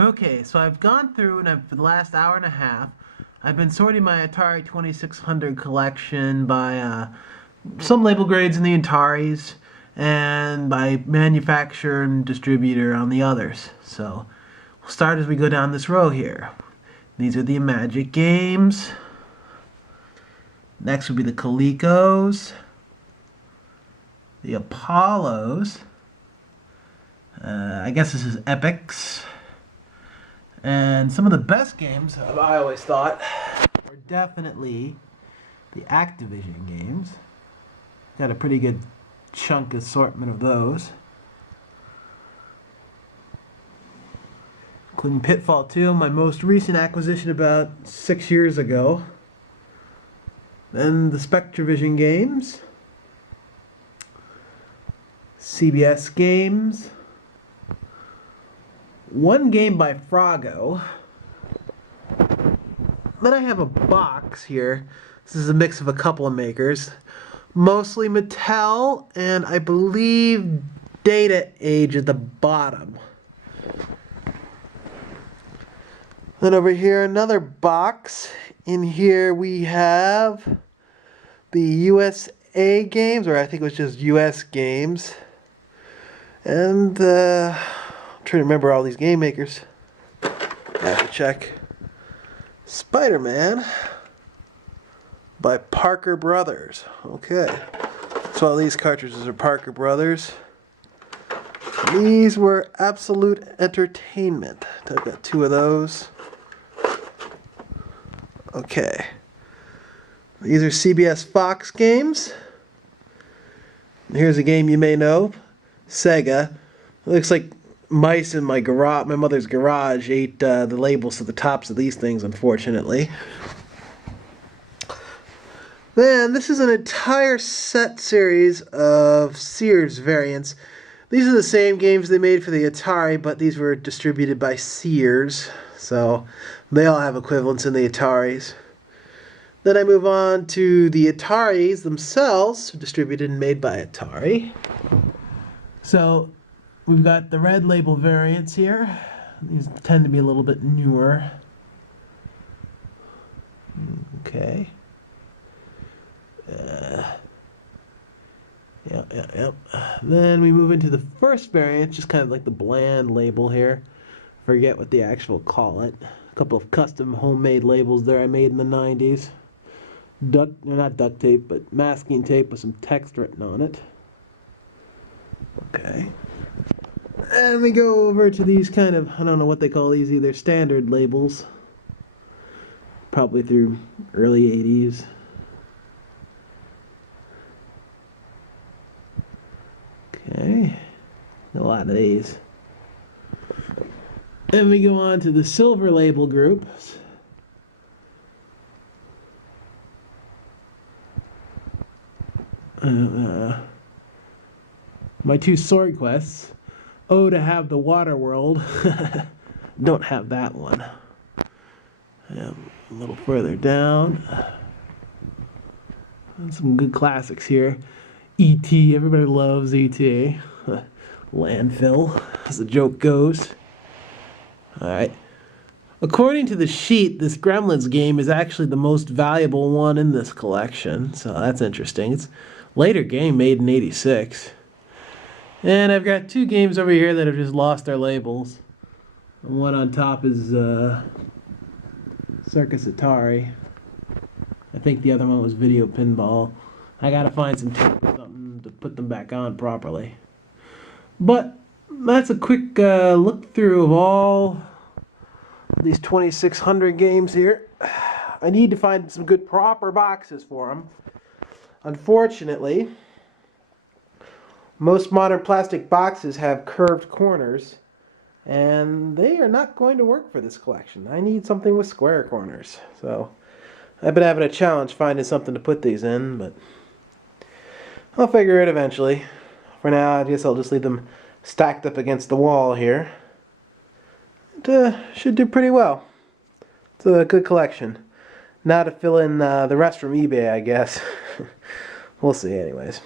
Okay, so I've gone through and for the last hour and a half, I've been sorting my Atari 2600 collection by some label grades in the Ataris and by manufacturer and distributor on the others. So we'll start as we go down this row here. These are the Magic games. Next would be the Colecos, the Apollos. I guess this is Epics. And some of the best games, I always thought, were definitely the Activision games. Got a pretty good chunk assortment of those. Including Pitfall 2, my most recent acquisition about 6 years ago. Then the Spectravision games. CBS games. One game by Froggo. Then I have a box here. This is a mix of a couple of makers. Mostly Mattel, and I believe Data Age at the bottom. Then over here, another box. In here we have the USA games, or I think it was just US games. And I'm trying to remember all these game makers. I have to check. Spider-Man by Parker Brothers. Okay. So all these cartridges are Parker Brothers. These were Absolute Entertainment. I've got 2 of those. Okay. These are CBS Fox games. Here's a game you may know. Sega. It looks like mice in my garage, my mother's garage, ate the labels to the tops of these things, unfortunately. Then this is an entire set series of Sears variants. These are the same games they made for the Atari, but these were distributed by Sears, so they all have equivalents in the Ataris. Then I move on to the Ataris themselves, distributed and made by Atari. So we've got the red label variants here. These tend to be a little bit newer. Okay. Yep. Then we move into the first variant, just kind of like the bland label here. Forget what they actually call it. A couple of custom homemade labels there I made in the 90s. Not duct tape, but masking tape with some text written on it. Okay. And we go over to these kind of, I don't know what they call these, either standard labels. Probably through early 80s. Okay. A lot of these. And we go on to the silver label groups. My 2 sword quests. Oh, to have the water world. Don't have that one. A little further down. And some good classics here. E.T. Everybody loves E.T. Landfill, as the joke goes. Alright. According to the sheet, this Gremlins game is actually the most valuable one in this collection. So that's interesting. It's a later game made in '86. And I've got 2 games over here that have just lost their labels. One on top is Circus Atari. I think the other one was Video Pinball. I gotta find some tape or something to put them back on properly. But that's a quick look through of all these 2600 games here. I need to find some good proper boxes for them. Unfortunately, most modern plastic boxes have curved corners, and they are not going to work for this collection. I need something with square corners. So I've been having a challenge finding something to put these in, but I'll figure it eventually. For now, I guess I'll just leave them stacked up against the wall here. It should do pretty well. It's a good collection. Now to fill in the rest from eBay, I guess. We'll see anyways.